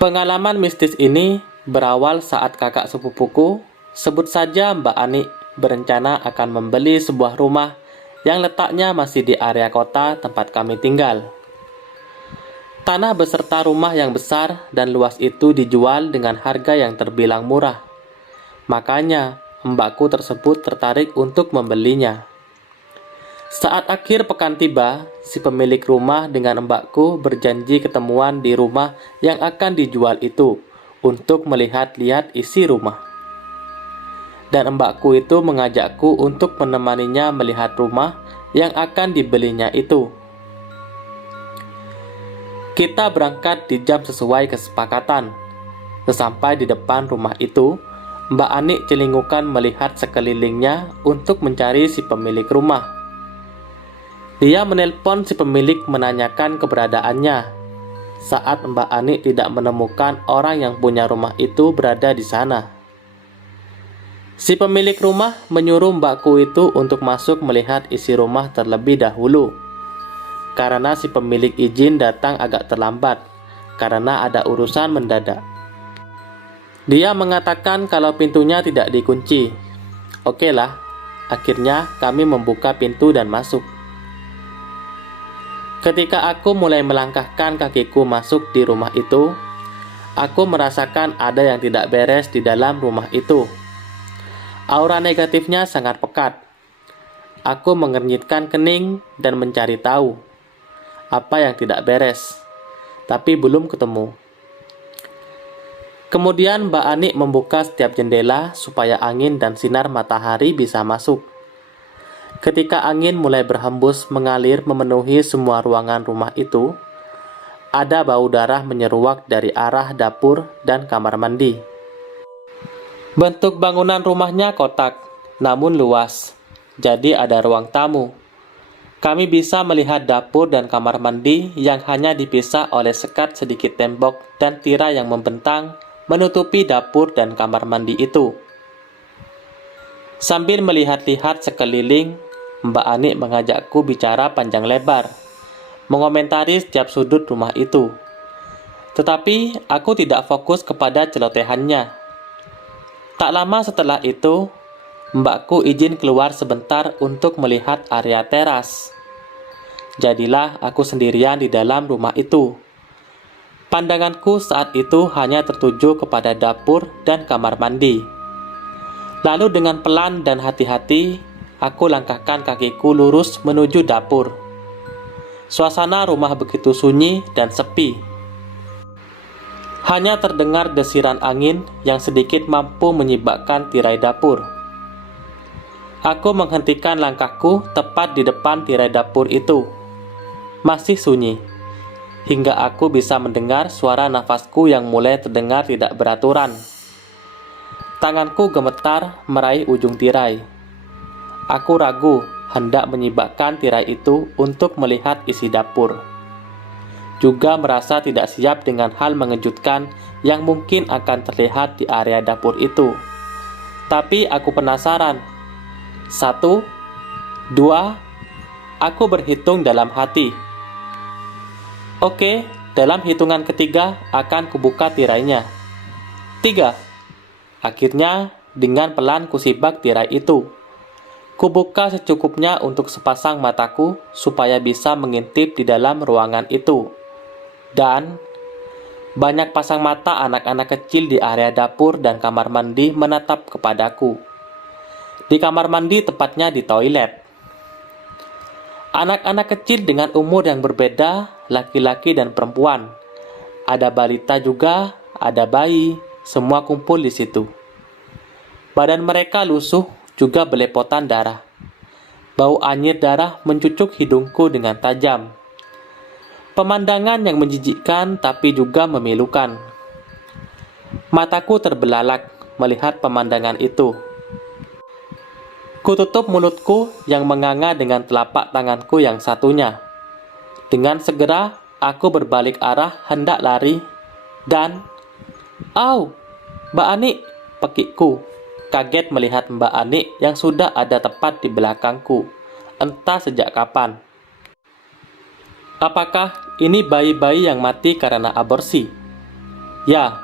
Pengalaman mistis ini berawal saat kakak sepupuku, sebut saja Mbak Ani, berencana akan membeli sebuah rumah yang letaknya masih di area kota tempat kami tinggal. Tanah beserta rumah yang besar dan luas itu dijual dengan harga yang terbilang murah. Makanya, mbakku tersebut tertarik untuk membelinya. Saat akhir pekan tiba, si pemilik rumah dengan mbakku berjanji ketemuan di rumah yang akan dijual itu untuk melihat-lihat isi rumah. Dan mbakku itu mengajakku untuk menemaninya melihat rumah yang akan dibelinya itu. Kita berangkat di jam sesuai kesepakatan. Sesampai di depan rumah itu, Mbak Ani celingukan melihat sekelilingnya untuk mencari si pemilik rumah. Dia menelpon si pemilik menanyakan keberadaannya. Saat Mbak Ani tidak menemukan orang yang punya rumah itu berada di sana. Si pemilik rumah menyuruh mbakku itu untuk masuk melihat isi rumah terlebih dahulu. Karena si pemilik izin datang agak terlambat, karena ada urusan mendadak. Dia mengatakan kalau pintunya tidak dikunci. Oke lah, akhirnya kami membuka pintu dan masuk. Ketika aku mulai melangkahkan kakiku masuk di rumah itu, aku merasakan ada yang tidak beres di dalam rumah itu. Aura negatifnya sangat pekat. Aku mengernyitkan kening dan mencari tahu apa yang tidak beres, tapi belum ketemu. Kemudian Mbak Ani membuka setiap jendela supaya angin dan sinar matahari bisa masuk. Ketika angin mulai berhembus mengalir memenuhi semua ruangan rumah itu, ada bau darah menyeruak dari arah dapur dan kamar mandi. Bentuk bangunan rumahnya kotak, namun luas, jadi ada ruang tamu. Kami bisa melihat dapur dan kamar mandi yang hanya dipisah oleh sekat sedikit tembok dan tirai yang membentang menutupi dapur dan kamar mandi itu. Sambil melihat-lihat sekeliling, Mbak Ani mengajakku bicara panjang lebar, mengomentari setiap sudut rumah itu. Tetapi aku tidak fokus kepada celotehannya. Tak lama setelah itu, mbakku izin keluar sebentar untuk melihat area teras. Jadilah aku sendirian di dalam rumah itu. Pandanganku saat itu hanya tertuju kepada dapur dan kamar mandi. Lalu dengan pelan dan hati-hati, aku langkahkan kakiku lurus menuju dapur. Suasana rumah begitu sunyi dan sepi. Hanya terdengar desiran angin yang sedikit mampu menyibakkan tirai dapur. Aku menghentikan langkahku tepat di depan tirai dapur itu. Masih sunyi, hingga aku bisa mendengar suara nafasku yang mulai terdengar tidak beraturan. Tanganku gemetar meraih ujung tirai. Aku ragu hendak menyibakkan tirai itu untuk melihat isi dapur. Juga merasa tidak siap dengan hal mengejutkan yang mungkin akan terlihat di area dapur itu. Tapi aku penasaran. 1, 2, aku berhitung dalam hati. Oke, dalam hitungan ketiga akan kubuka tirainya. 3. Akhirnya, dengan pelan kusibak tirai itu. Kubuka secukupnya untuk sepasang mataku supaya bisa mengintip di dalam ruangan itu. Dan banyak pasang mata anak-anak kecil di area dapur dan kamar mandi menatap kepadaku. Di kamar mandi, tepatnya di toilet. Anak-anak kecil dengan umur yang berbeda, laki-laki dan perempuan. Ada balita juga, ada bayi, semua kumpul di situ. Badan mereka lusuh, juga belepotan darah. Bau anyir darah mencucuk hidungku dengan tajam. Pemandangan yang menjijikkan tapi juga memilukan. Mataku terbelalak melihat pemandangan itu. Kututup mulutku yang menganga dengan telapak tanganku yang satunya. Dengan segera, aku berbalik arah hendak lari dan... Au! Mbak Ani! Pekikku. Kaget melihat Mbak Ani yang sudah ada tepat di belakangku. Entah sejak kapan. Apakah ini bayi-bayi yang mati karena aborsi? Ya,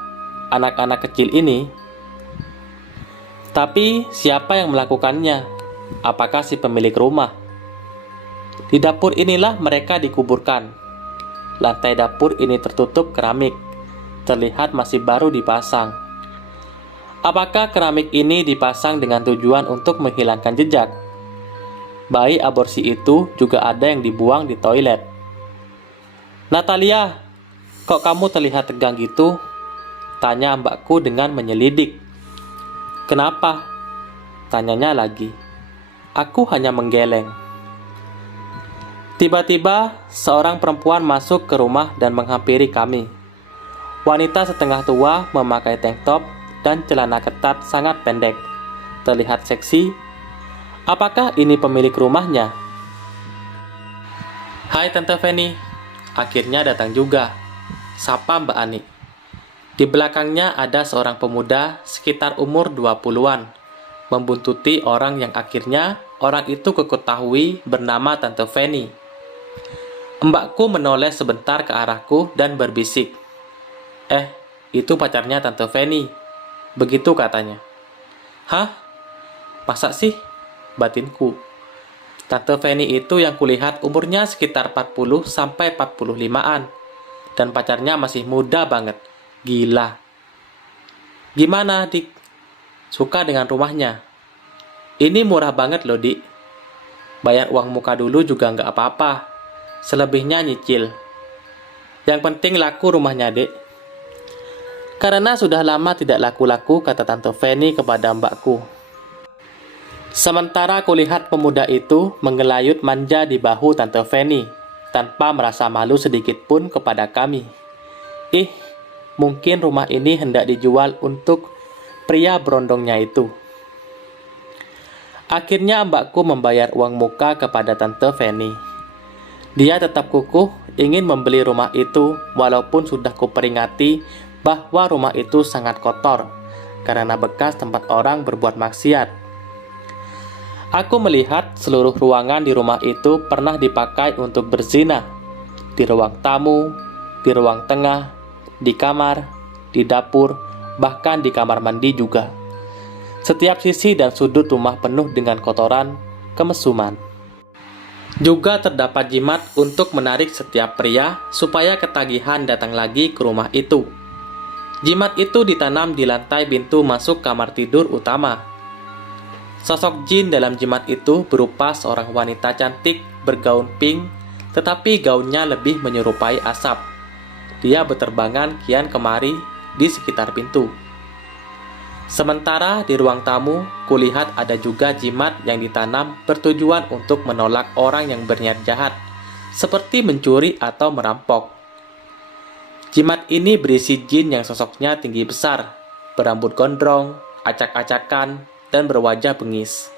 anak-anak kecil ini. Tapi siapa yang melakukannya? Apakah si pemilik rumah? Di dapur inilah mereka dikuburkan. Lantai dapur ini tertutup keramik. Terlihat masih baru dipasang. Apakah keramik ini dipasang dengan tujuan untuk menghilangkan jejak? Bayi aborsi itu juga ada yang dibuang di toilet. Natalia, kok kamu terlihat tegang gitu? Tanya mbakku dengan menyelidik. Kenapa? Tanyanya lagi. Aku hanya menggeleng. Tiba-tiba, seorang perempuan masuk ke rumah dan menghampiri kami. Wanita setengah tua memakai tank top dan celana ketat sangat pendek. Terlihat seksi. Apakah ini pemilik rumahnya? Hai Tante Feni. Akhirnya datang juga. Sapa Mbak Ani. Di belakangnya ada seorang pemuda sekitar umur 20-an, membuntuti orang yang akhirnya orang itu kuketahui bernama Tante Feni. Mbakku menoleh sebentar ke arahku dan berbisik. Itu pacarnya Tante Feni. Begitu katanya. Hah? Masa sih? Batinku. Tante Feni itu yang kulihat umurnya sekitar 40 sampai 45-an. Dan pacarnya masih muda banget. Gila. Gimana, Dik? Suka dengan rumahnya? Ini murah banget loh, Dik. Bayar uang muka dulu juga nggak apa-apa. Selebihnya nyicil. Yang penting laku rumahnya, Dek. Karena sudah lama tidak laku-laku, kata Tante Feni kepada mbakku. Sementara kulihat pemuda itu mengelayut manja di bahu Tante Feni, tanpa merasa malu sedikit pun kepada kami. Mungkin rumah ini hendak dijual untuk pria berondongnya itu. Akhirnya mbakku membayar uang muka kepada Tante Feni. Dia tetap kukuh ingin membeli rumah itu walaupun sudah kuperingati bahwa rumah itu sangat kotor karena bekas tempat orang berbuat maksiat. Aku melihat seluruh ruangan di rumah itu pernah dipakai untuk berzina. Di ruang tamu, di ruang tengah, di kamar, di dapur, bahkan di kamar mandi juga. Setiap sisi dan sudut rumah penuh dengan kotoran, kemesuman. Juga terdapat jimat untuk menarik setiap pria supaya ketagihan datang lagi ke rumah itu. Jimat itu ditanam di lantai pintu masuk kamar tidur utama. Sosok jin dalam jimat itu berupa seorang wanita cantik bergaun pink, tetapi gaunnya lebih menyerupai asap. Dia berterbangan kian kemari di sekitar pintu. Sementara di ruang tamu, kulihat ada juga jimat yang ditanam bertujuan untuk menolak orang yang berniat jahat, seperti mencuri atau merampok. Jimat ini berisi jin yang sosoknya tinggi besar, berambut gondrong, acak-acakan, dan berwajah bengis.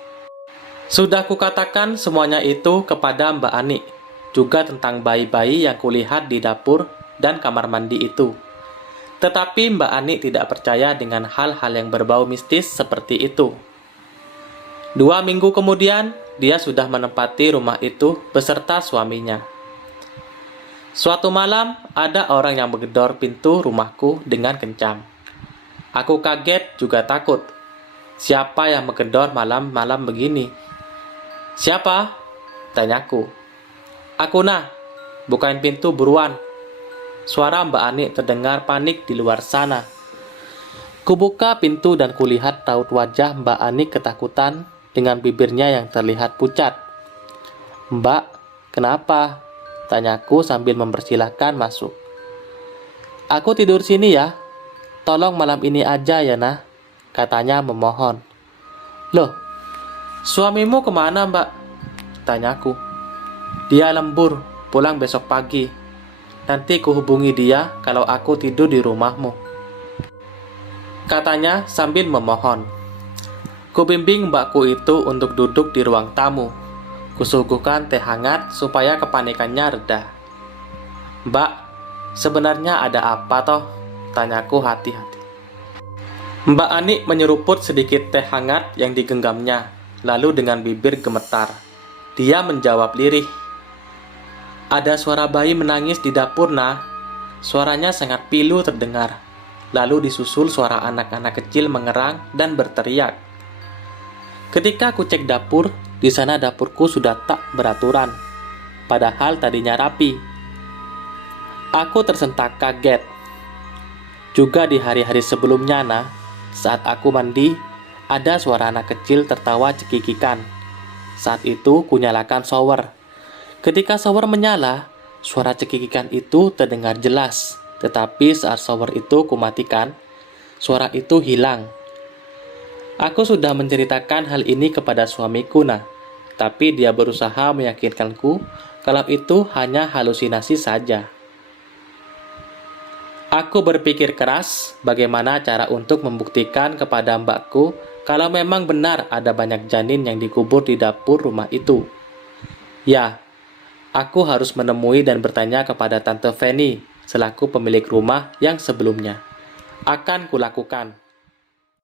Sudah kukatakan semuanya itu kepada Mbak Ani, juga tentang bayi-bayi yang kulihat di dapur dan kamar mandi itu. Tetapi Mbak Ani tidak percaya dengan hal-hal yang berbau mistis seperti itu. 2 minggu kemudian, dia sudah menempati rumah itu beserta suaminya. Suatu malam, ada orang yang menggedor pintu rumahku dengan kencang. Aku kaget juga takut. Siapa yang menggedor malam-malam begini? Siapa? Tanyaku. Aku nah, bukain pintu buruan. Suara Mbak Ani terdengar panik di luar sana. Kubuka pintu dan kulihat raut wajah Mbak Ani ketakutan dengan bibirnya yang terlihat pucat. Mbak, kenapa? Tanyaku sambil mempersilahkan masuk. Aku tidur sini ya. Tolong malam ini aja ya nah, katanya memohon. Loh, suamimu kemana Mbak? Tanyaku. Dia lembur, pulang besok pagi. Nanti kuhubungi dia kalau aku tidur di rumahmu, katanya sambil memohon. Kubimbing mbakku itu untuk duduk di ruang tamu. Kusuguhkan teh hangat supaya kepanikannya reda. Mbak, sebenarnya ada apa toh? Tanyaku hati-hati. Mbak Ani menyeruput sedikit teh hangat yang digenggamnya, lalu dengan bibir gemetar, dia menjawab lirih. Ada suara bayi menangis di dapur, nah. Suaranya sangat pilu terdengar. lalu disusul suara anak-anak kecil mengerang dan berteriak. Ketika aku cek dapur, di sana dapurku sudah tak beraturan, padahal tadinya rapi. Aku tersentak kaget. Juga di hari-hari sebelumnya, saat aku mandi, ada suara anak kecil tertawa cekikikan. Saat itu kunyalakan shower. Ketika shower menyala, suara cekikikan itu terdengar jelas. Tetapi saat shower itu kumatikan, suara itu hilang. Aku sudah menceritakan hal ini kepada suamiku, tapi dia berusaha meyakinkanku kalau itu hanya halusinasi saja. Aku berpikir keras bagaimana cara untuk membuktikan kepada mbakku kalau memang benar ada banyak janin yang dikubur di dapur rumah itu. Ya, aku harus menemui dan bertanya kepada Tante Fanny selaku pemilik rumah yang sebelumnya. Akan kulakukan.